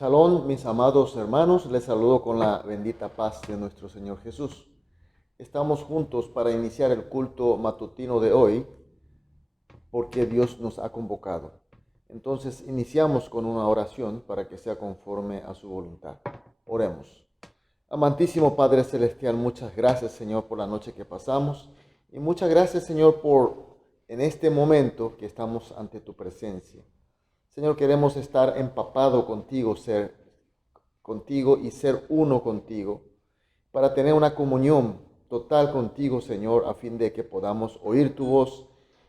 Shalom, mis amados hermanos, les saludo con la bendita paz de nuestro Señor Jesús. Estamos juntos para iniciar el culto matutino de hoy, porque Dios nos ha convocado. Entonces, iniciamos con una oración para que sea conforme a su voluntad. Oremos. Amantísimo Padre Celestial, muchas gracias, Señor, por la noche que pasamos. Y muchas gracias, Señor, por en este momento que estamos ante tu presencia. Señor, queremos estar empapado contigo, ser contigo y ser uno contigo, para tener una comunión total contigo, Señor, a fin de que podamos oír tu voz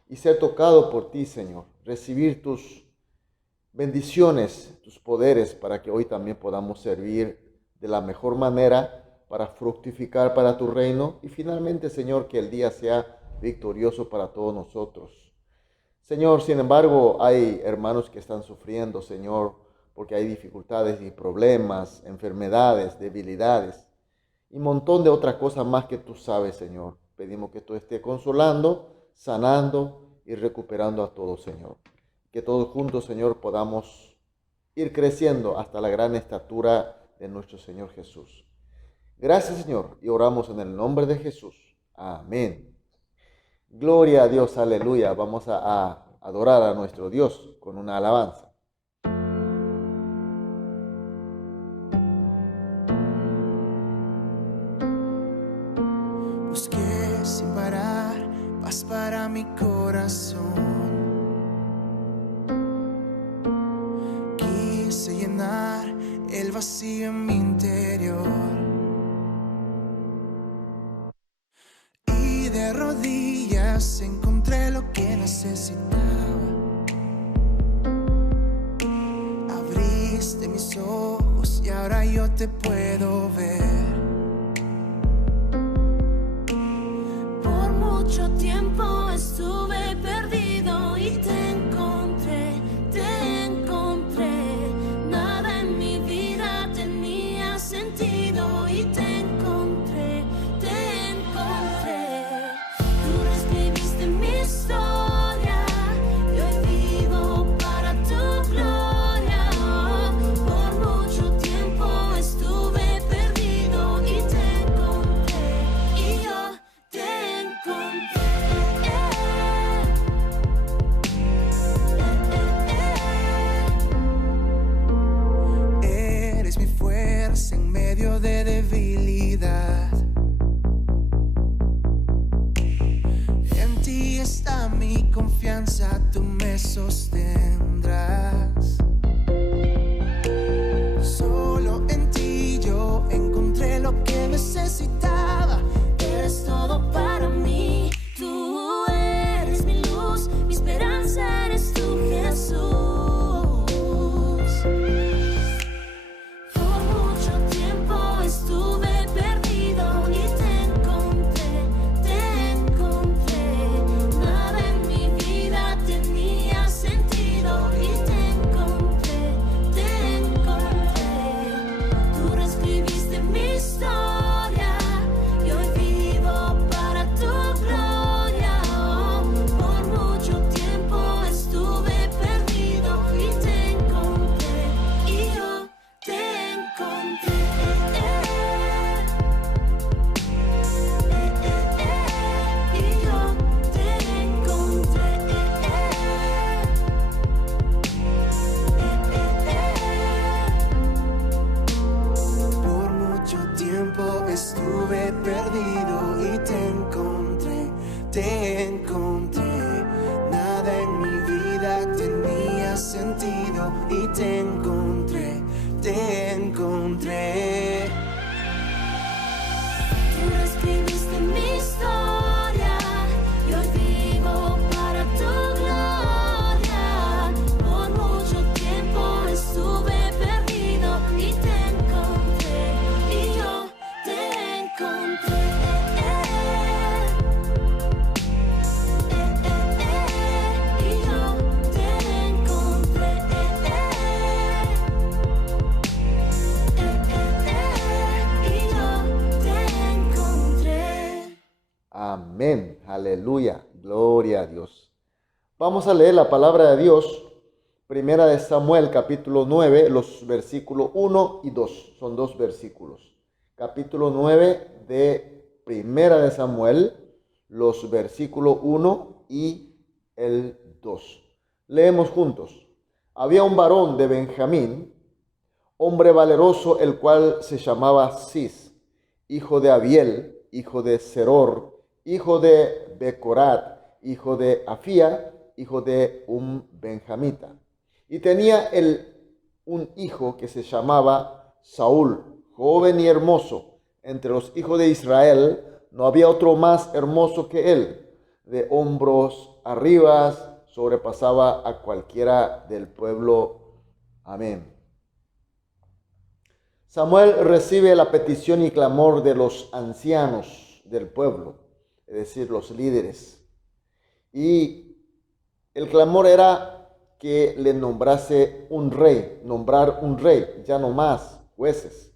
y ser tocado por ti, Señor. Recibir tus bendiciones, tus poderes, para que hoy también podamos servir de la mejor manera para fructificar para tu reino y finalmente, Señor, que el día sea victorioso para todos nosotros. Señor, sin embargo, hay hermanos que están sufriendo, Señor, porque hay dificultades y problemas, enfermedades, debilidades y un montón de otras cosas más que tú sabes, Señor. Pedimos que tú estés consolando, sanando y recuperando a todos, Señor. Que todos juntos, Señor, podamos ir creciendo hasta la gran estatura de nuestro Señor Jesús. Gracias, Señor, y oramos en el nombre de Jesús. Amén. Gloria a Dios, aleluya. Vamos a adorar a nuestro Dios con una alabanza. Busqué sin parar paz para mi corazón. Quise llenar el vacío en mi interior. Y de rodillas encontré lo que necesitaba. Abriste mis ojos y ahora yo te puedo ver. Por mucho tiempo estuve perdido y te encontré, te encontré. Nada en mi vida tenía sentido y te encontré, te encontré. Tú reescribiste mi historia y hoy vivo para tu gloria. Por mucho tiempo estuve perdido y te encontré y yo te encontré. Eres mi fuerza en medio de debilidad. En ti está mi confianza, tú me sostendrás. Solo en ti yo encontré lo que necesitaba. Eres todo para mí. Tú eres mi luz, mi esperanza eres tú, Jesús. Por mucho tiempo estuve perdido y te encontré, te encontré. Nada en mi vida tenía sentido y te encontré, te encontré. Tú reescribiste mi historia y hoy vivo para tu gloria. Por mucho tiempo estuve perdido y te encontré y yo te encontré. Y yo te encontré. Por mucho tiempo estuve perdido y te encontré, te encontré. Nada en mi vida tenía sentido y te encontré, te encontré. Tú reescribiste mi historia y hoy vivo para tu gloria. Por mucho tiempo estuve perdido y te encontré y yo te encontré. Y yo te encontré. Y yo te encontré. Amén, aleluya, gloria a Dios. Vamos a leer la palabra de Dios Primera de Samuel, capítulo 9, los versículos 1 y 2. Son dos versículos. Capítulo 9 de Primera de Samuel, los versículos 1 y el 2. Leemos juntos. Había un varón de Benjamín, hombre valeroso, el cual se llamaba Cis, hijo de Abiel, hijo de Seror, hijo de Becorat, hijo de Afía, hijo de un benjamita. Y tenía un hijo que se llamaba Saúl, joven y hermoso. Entre los hijos de Israel no había otro más hermoso que él. De hombros arriba sobrepasaba a cualquiera del pueblo. Amén. Samuel recibe la petición y clamor de los ancianos del pueblo, es decir, los líderes. Y el clamor era que le nombrase un rey, nombrar un rey, ya no más jueces.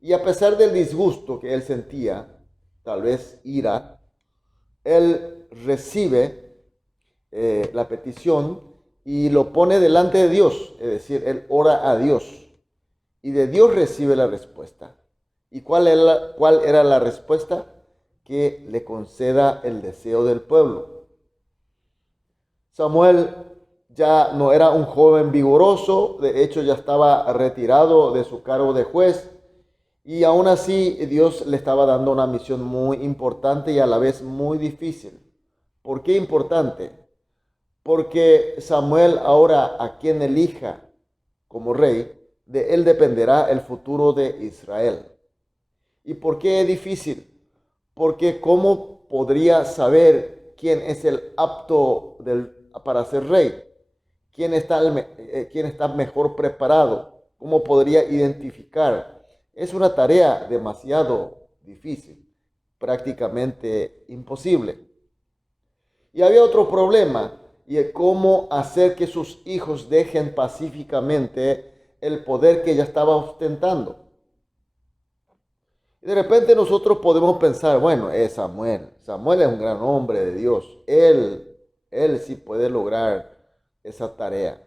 Y a pesar del disgusto que él sentía, tal vez ira, él recibe la petición y lo pone delante de Dios, es decir, él ora a Dios y de Dios recibe la respuesta. ¿Y cuál era la respuesta? Que le conceda el deseo del pueblo. Samuel ya no era un joven vigoroso, de hecho ya estaba retirado de su cargo de juez, y aún así Dios le estaba dando una misión muy importante y a la vez muy difícil. ¿Por qué importante? Porque Samuel ahora, a quien elija como rey, de él dependerá el futuro de Israel. ¿Y por qué es difícil? Porque ¿cómo podría saber quién es el apto para ser rey? ¿Quién está mejor preparado? ¿Cómo podría identificar? Es una tarea demasiado difícil, prácticamente imposible. Y había otro problema, y es cómo hacer que sus hijos dejen pacíficamente el poder que ella estaba ostentando. Y de repente nosotros podemos pensar, bueno, es Samuel. Samuel es un gran hombre de Dios. Él sí puede lograr esa tarea.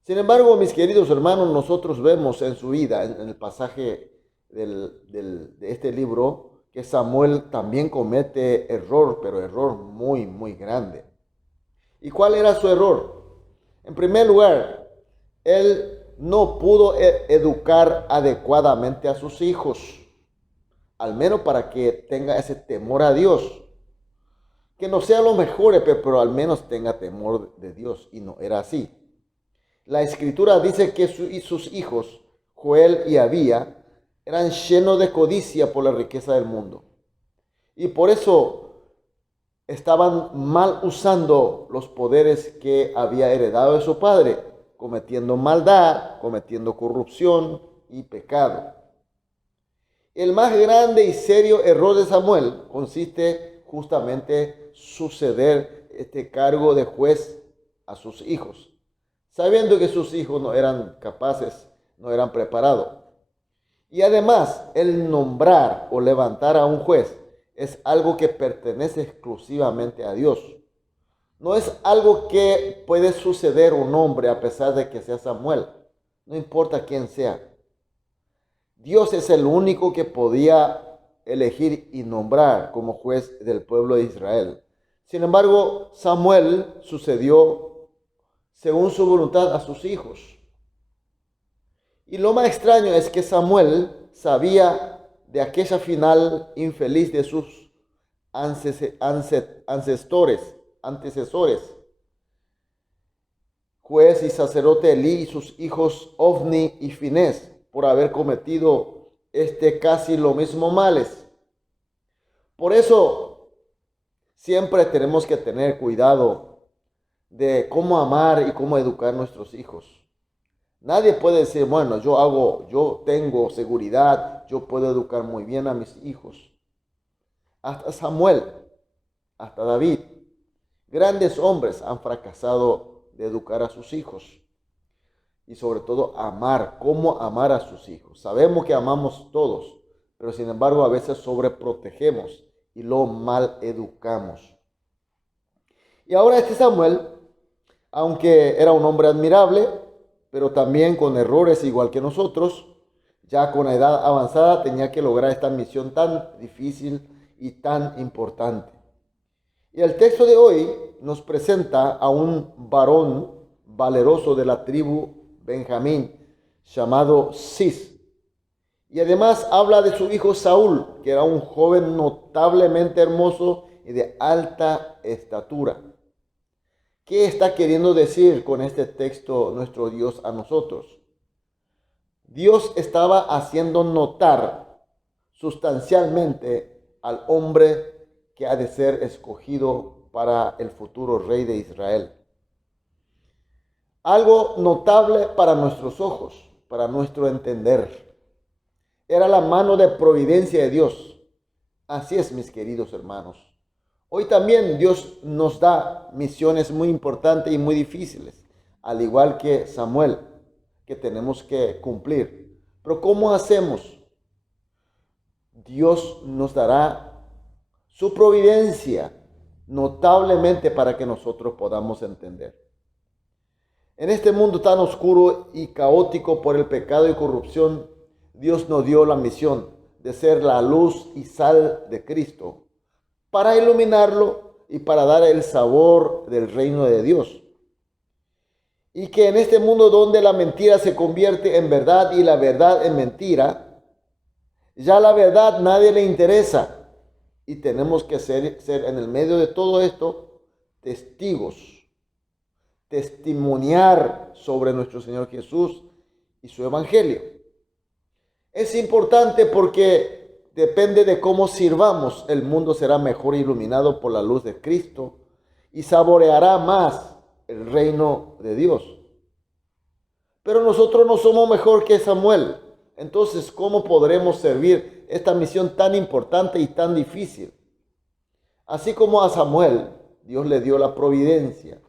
Sin embargo, mis queridos hermanos, nosotros vemos en su vida, en el pasaje de este libro, que Samuel también comete error, pero error muy, muy grande. ¿Y cuál era su error? En primer lugar, él no pudo educar adecuadamente a sus hijos, al menos para que tenga ese temor a Dios. Que no sea lo mejor, pero al menos tenga temor de Dios. Y no era así. La escritura dice que sus hijos, Joel y Abía, eran llenos de codicia por la riqueza del mundo. Y por eso estaban mal usando los poderes que había heredado de su padre, cometiendo maldad, cometiendo corrupción y pecado. El más grande y serio error de Samuel consiste justamente suceder este cargo de juez a sus hijos, sabiendo que sus hijos no eran capaces, no eran preparados. Y además, el nombrar o levantar a un juez es algo que pertenece exclusivamente a Dios. No es algo que puede suceder un hombre a pesar de que sea Samuel. No importa quién sea. Dios es el único que podía elegir y nombrar como juez del pueblo de Israel. Sin embargo, Samuel sucedió según su voluntad a sus hijos. Y lo más extraño es que Samuel sabía de aquella final infeliz de sus antecesores, juez y sacerdote Elí y sus hijos Ofni y Finés, por haber cometido casi lo mismo males. Por eso siempre tenemos que tener cuidado de cómo amar y cómo educar a nuestros hijos. Nadie puede decir, bueno, yo tengo seguridad, yo puedo educar muy bien a mis hijos. Hasta Samuel, hasta David, grandes hombres han fracasado de educar a sus hijos. Y sobre todo amar, cómo amar a sus hijos. Sabemos que amamos todos, pero sin embargo a veces sobreprotegemos y lo mal educamos. Y ahora Samuel Aunque era un hombre admirable, pero también con errores igual que nosotros, ya con la edad avanzada tenía que lograr esta misión tan difícil y tan importante. Y el texto de hoy nos presenta a un varón valeroso de la tribu Benjamín, llamado Cis. Y además habla de su hijo Saúl, que era un joven notablemente hermoso y de alta estatura. ¿Qué está queriendo decir con este texto nuestro Dios a nosotros? Dios estaba haciendo notar sustancialmente al hombre que ha de ser escogido para el futuro rey de Israel. Algo notable para nuestros ojos, para nuestro entender. Era la mano de providencia de Dios. Así es, mis queridos hermanos. Hoy también Dios nos da misiones muy importantes y muy difíciles, al igual que Samuel, que tenemos que cumplir. Pero ¿cómo hacemos? Dios nos dará su providencia notablemente para que nosotros podamos entender. En este mundo tan oscuro y caótico por el pecado y corrupción, Dios nos dio la misión de ser la luz y sal de Cristo para iluminarlo y para dar el sabor del reino de Dios. Y que en este mundo donde la mentira se convierte en verdad y la verdad en mentira, ya la verdad nadie le interesa. Y tenemos que ser en el medio de todo esto testigos, testimoniar sobre nuestro Señor Jesús y su evangelio. Es importante porque depende de cómo sirvamos, el mundo será mejor iluminado por la luz de Cristo y saboreará más el reino de Dios. Pero nosotros no somos mejor que Samuel. Entonces, ¿cómo podremos servir esta misión tan importante y tan difícil? Así como a Samuel, Dios le dio la providencia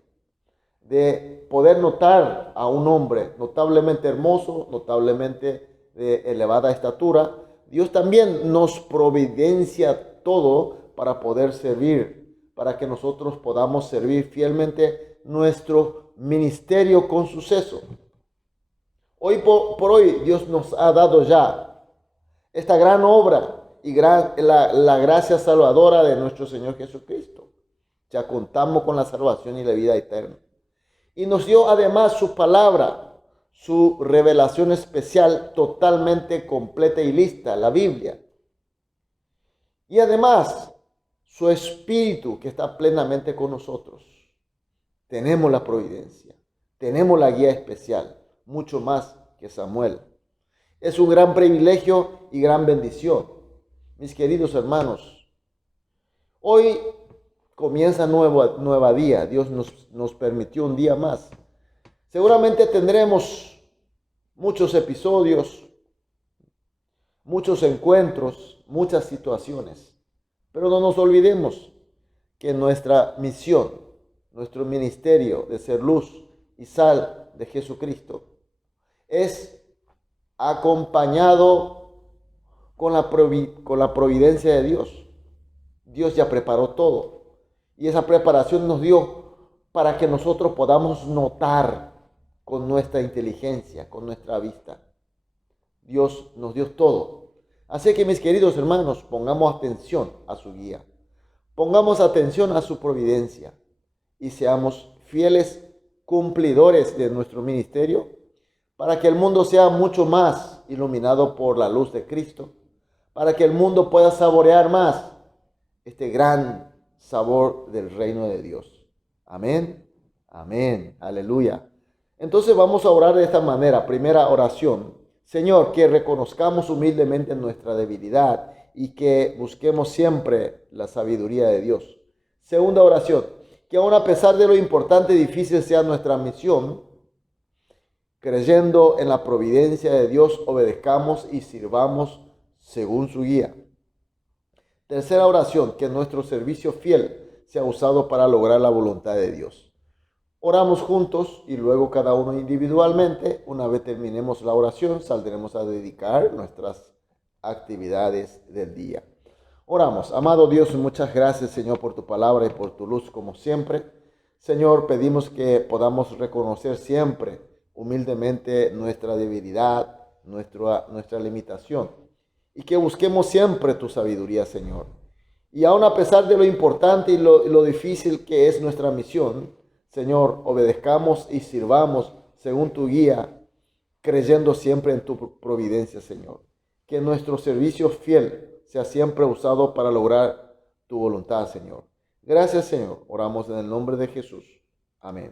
de poder notar a un hombre notablemente hermoso, notablemente de elevada estatura. Dios también nos providencia todo para poder servir, para que nosotros podamos servir fielmente nuestro ministerio con suceso. Hoy por hoy Dios nos ha dado ya esta gran obra y la gracia salvadora de nuestro Señor Jesucristo. Ya contamos con la salvación y la vida eterna. Y nos dio además su palabra, su revelación especial totalmente completa y lista, la Biblia. Y además su Espíritu que está plenamente con nosotros. Tenemos la providencia, tenemos la guía especial, mucho más que Samuel. Es un gran privilegio y gran bendición. Mis queridos hermanos, hoy comienza nueva día. Dios nos permitió un día más. Seguramente tendremos muchos episodios, muchos encuentros, muchas situaciones. Pero no nos olvidemos que nuestra misión, nuestro ministerio de ser luz y sal de Jesucristo es acompañado con la providencia de Dios. Dios ya preparó todo. Y esa preparación nos dio para que nosotros podamos notar con nuestra inteligencia, con nuestra vista. Dios nos dio todo. Así que mis queridos hermanos, pongamos atención a su guía. Pongamos atención a su providencia. Y seamos fieles cumplidores de nuestro ministerio para que el mundo sea mucho más iluminado por la luz de Cristo. Para que el mundo pueda saborear más este gran sabor del reino de Dios. Amén, amén, aleluya. Entonces vamos a orar de esta manera. Primera oración. Señor, que reconozcamos humildemente nuestra debilidad y que busquemos siempre la sabiduría de Dios. Segunda oración. Que aun a pesar de lo importante y difícil sea nuestra misión, creyendo en la providencia de Dios, obedezcamos y sirvamos según su guía. Tercera oración, que nuestro servicio fiel sea usado para lograr la voluntad de Dios. Oramos juntos y luego cada uno individualmente. Una vez terminemos la oración, saldremos a dedicar nuestras actividades del día. Oramos. Amado Dios, muchas gracias, Señor, por tu palabra y por tu luz como siempre. Señor, pedimos que podamos reconocer siempre humildemente nuestra debilidad, nuestra limitación, y que busquemos siempre tu sabiduría, Señor. Y aun a pesar de lo importante y lo difícil que es nuestra misión, Señor, obedezcamos y sirvamos según tu guía, creyendo siempre en tu providencia, Señor. Que nuestro servicio fiel sea siempre usado para lograr tu voluntad, Señor. Gracias, Señor. Oramos en el nombre de Jesús. Amén.